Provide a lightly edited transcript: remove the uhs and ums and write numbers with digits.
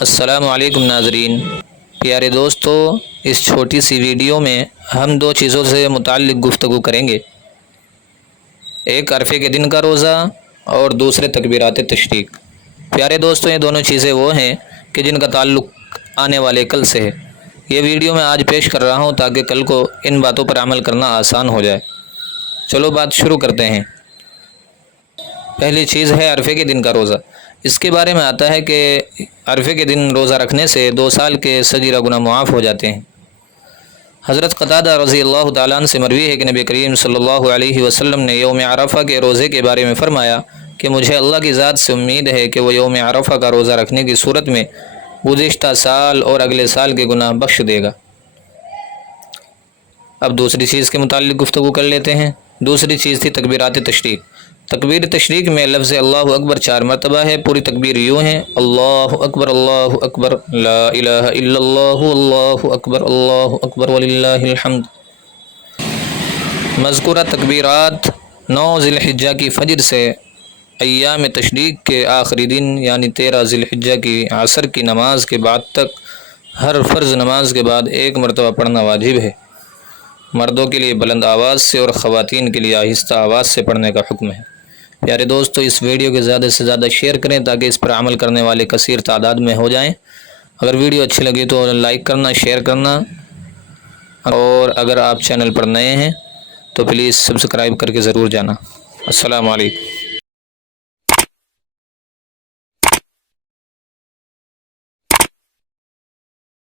السلام علیکم ناظرین، پیارے دوستو، اس چھوٹی سی ویڈیو میں ہم دو چیزوں سے متعلق گفتگو کریں گے، ایک عرفے کے دن کا روزہ اور دوسرے تکبیرات تشریق۔ پیارے دوستو، یہ دونوں چیزیں وہ ہیں کہ جن کا تعلق آنے والے کل سے ہے۔ یہ ویڈیو میں آج پیش کر رہا ہوں تاکہ کل کو ان باتوں پر عمل کرنا آسان ہو جائے۔ چلو بات شروع کرتے ہیں۔ پہلی چیز ہے عرفے کے دن کا روزہ۔ اس کے بارے میں آتا ہے کہ عرفے کے دن روزہ رکھنے سے 2 سال کے سگیرہ گناہ معاف ہو جاتے ہیں۔ حضرت قتادہ رضی اللہ تعالیٰ عنہ سے مروی ہے کہ نبی کریم صلی اللہ علیہ وسلم نے یوم عرفہ کے روزے کے بارے میں فرمایا کہ مجھے اللہ کی ذات سے امید ہے کہ وہ یوم عرفہ کا روزہ رکھنے کی صورت میں گزشتہ سال اور اگلے سال کے گناہ بخش دے گا۔ اب دوسری چیز کے متعلق گفتگو کر لیتے ہیں۔ دوسری چیز تھی تکبیرات تشریق۔ تکبیر تشریق میں لفظ اللہ اکبر 4 مرتبہ ہے۔ پوری تکبیر یوں ہے: اللہ اکبر لا الہ الا اللہ اکبر وللہ الحمد۔ مذکورہ تکبیرات 9 ذی الحجہ کی فجر سے ایام تشریق کے آخری دن یعنی 13 ذی الحجہ کی عصر کی نماز کے بعد تک ہر فرض نماز کے بعد 1 مرتبہ پڑھنا واجب ہے۔ مردوں کے لیے بلند آواز سے اور خواتین کے لیے آہستہ آواز سے پڑھنے کا حکم ہے۔ پیارے دوستو، اس ویڈیو کے زیادہ سے زیادہ شیئر کریں تاکہ اس پر عمل کرنے والے کثیر تعداد میں ہو جائیں۔ اگر ویڈیو اچھی لگی تو لائک کرنا، شیئر کرنا، اور اگر آپ چینل پر نئے ہیں تو پلیز سبسکرائب کر کے ضرور جانا۔ السلام علیکم۔